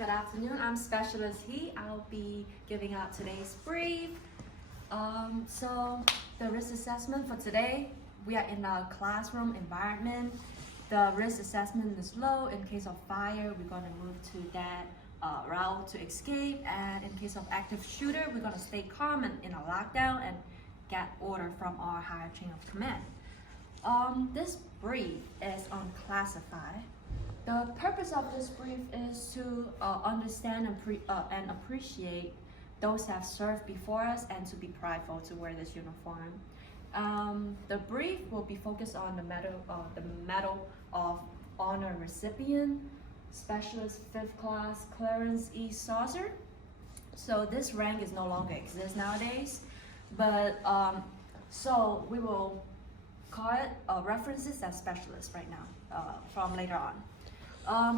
Good afternoon, I'm Specialist He. I'll be giving out today's brief. So the risk assessment for today, we are in a classroom environment. The risk assessment is low. In case of fire, we're going to move to that route to escape. And in case of active shooter, we're going to stay calm and in a lockdown and get order from our higher chain of command. This brief is unclassified. The purpose of this brief is to understand and appreciate those that have served before us and to be prideful to wear this uniform. The brief will be focused on the Medal of Honor recipient, Specialist 5th Class Clarence E. Saucer. So this rank is no longer exists nowadays, but so we will call it references as specialist right now from later on.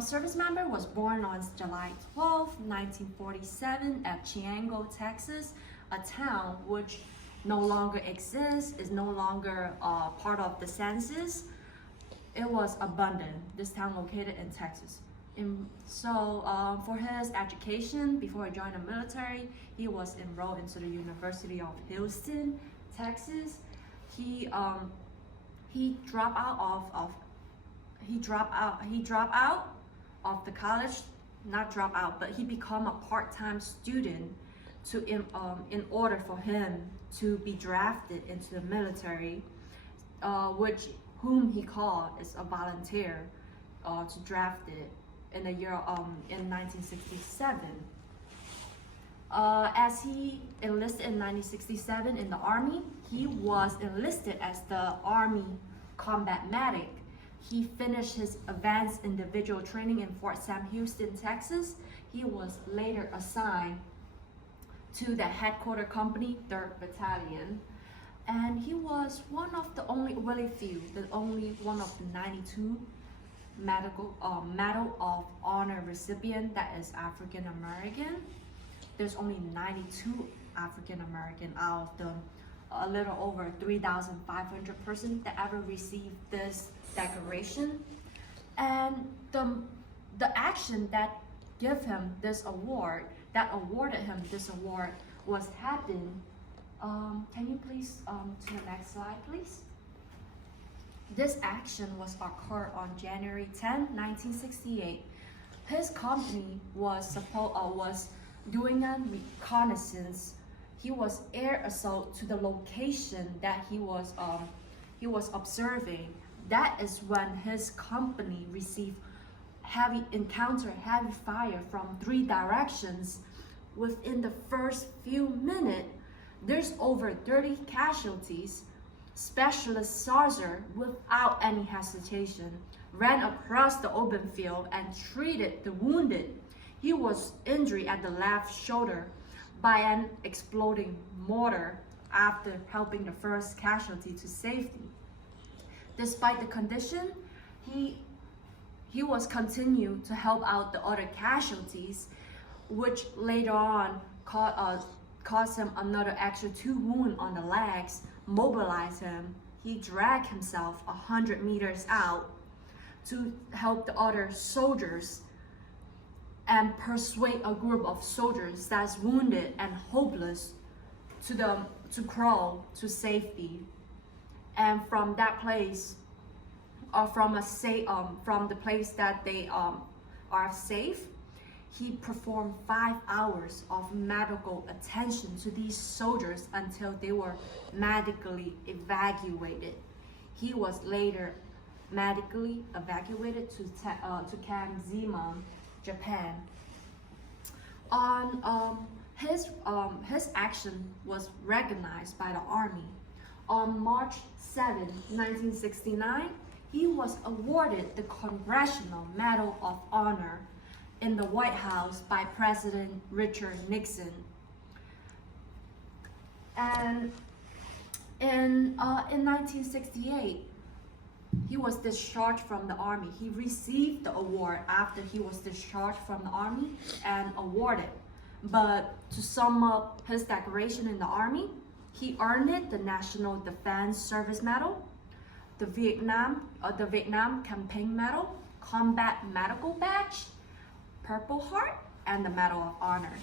Service member was born on July 12, 1947 at Chiango, Texas, a town which no longer exists, is no longer part of the census. It was abandoned, this town located in Texas. For his education, before he joined the military, he was enrolled into the University of Houston, Texas. He dropped out of the college, not drop out, but he became a part-time student in order for him to be drafted into the military, whom he called is a volunteer to draft it in the year in 1967. As he enlisted in 1967 in the Army, he was enlisted as the Army combat medic. He finished his advanced individual training in Fort Sam Houston, Texas. He was later assigned to the headquarter company, 3rd Battalion. And he was one of the only one of the 92 Medal of Honor recipient that is African American. There's only 92 African American out of the a little over 3,500 persons that ever received this decoration. And the action that gave him this award, that awarded him this award, was happened. Can you please to the next slide, please? This action was occurred on January 10, 1968. His company was doing a reconnaissance. He was air assault to the location that he was observing. That is when his company received heavy fire from 3 directions. Within the first few minutes, there's over 30 casualties. Specialist Saucer, without any hesitation, ran across the open field and treated the wounded. He was injured at the left shoulder by an exploding mortar after helping the first casualty to safety. Despite the condition, he was continued to help out the other casualties, which later on caused him another extra 2 wounds on the legs, mobilized him. He dragged himself 100 meters out to help the other soldiers and persuade a group of soldiers that's wounded and hopeless to crawl to safety. And from that place, from the place that they are safe, he performed 5 hours of medical attention to these soldiers until they were medically evacuated. He was later medically evacuated to Kanzima, Japan. His action was recognized by the Army. On March 7, 1969, he was awarded the Congressional Medal of Honor in the White House by President Richard Nixon. And in 1968, he was discharged from the Army. He received the award after he was discharged from the Army and awarded. But to sum up his decoration in the Army, he earned the National Defense Service Medal, the Vietnam Campaign Medal, Combat Medical Badge, Purple Heart, and the Medal of Honor.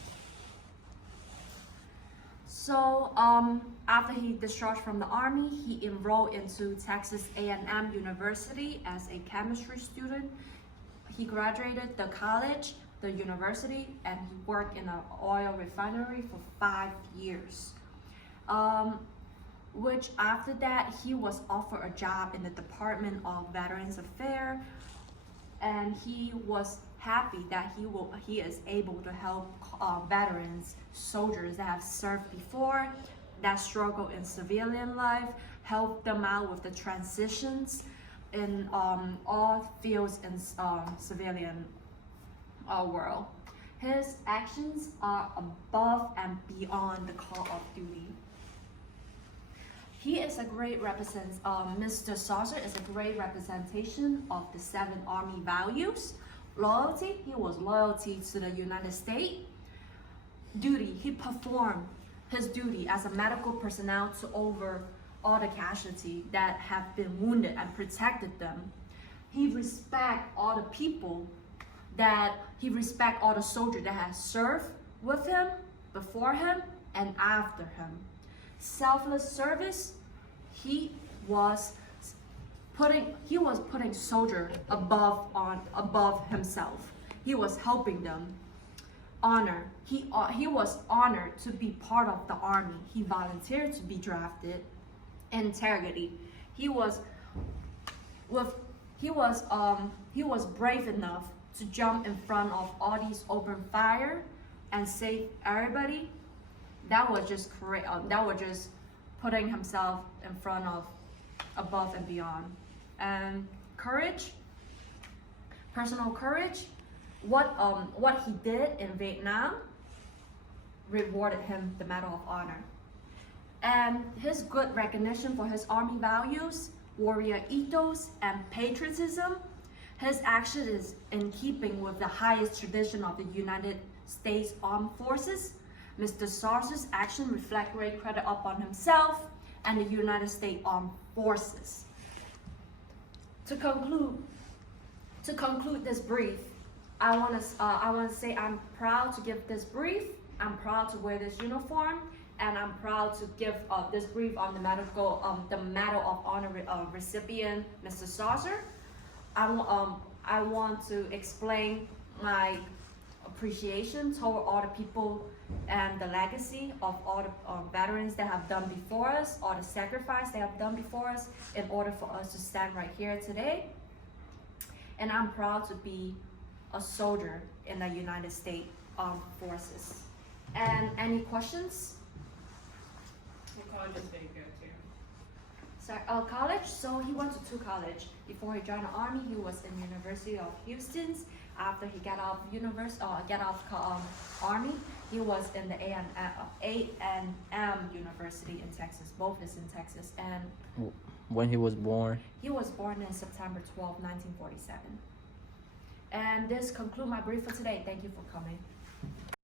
So after he discharged from the Army, he enrolled into Texas A&M University as a chemistry student. He graduated the college, the university, and he worked in an oil refinery for 5 years. Which after that, he was offered a job in the Department of Veterans Affairs, and he was happy that he is able to help veterans, soldiers that have served before, that struggle in civilian life, help them out with the transitions in all fields in civilian world. His actions are above and beyond the call of duty. He is a great Mr. Saucer is a great representation of the 7 Army values. Loyalty, he was loyalty to the United States. Duty, he performed his duty as a medical personnel to over all the casualties that have been wounded and protected them. He respect all the people he respect all the soldiers that have served with him, before him, and after him. Selfless service, he was putting soldier above himself. He was helping them. Honor, he was honored to be part of the Army. He volunteered to be drafted. Integrity, he was brave enough to jump in front of all these open fire and save everybody. That was just great. That was just putting himself in front of, above and beyond. And courage, personal courage. What he did in Vietnam rewarded him the Medal of Honor. And his good recognition for his Army values, warrior ethos, and patriotism. His action is in keeping with the highest tradition of the United States Armed Forces. Mr. Saucer's action reflect great credit upon himself and the United States Armed Forces. To conclude this brief, I want to say I'm proud to give this brief. I'm proud to wear this uniform, and I'm proud to give this brief on the Medal of Honor recipient, Mr. Saucer. I want to explain my appreciation toward all the people and the legacy of all the veterans that have done before us, all the sacrifice they have done before us in order for us to stand right here today. And I'm proud to be a soldier in the United States Armed Forces. And any questions? What colleges did you go to? Sorry, college. So he went to 2 colleges. Before he joined the Army, he was in University of Houston. After he got off Army, he was in the A&M University in Texas. Both is in Texas. And when he was born? He was born in September 12, 1947. And this concludes my brief for today. Thank you for coming.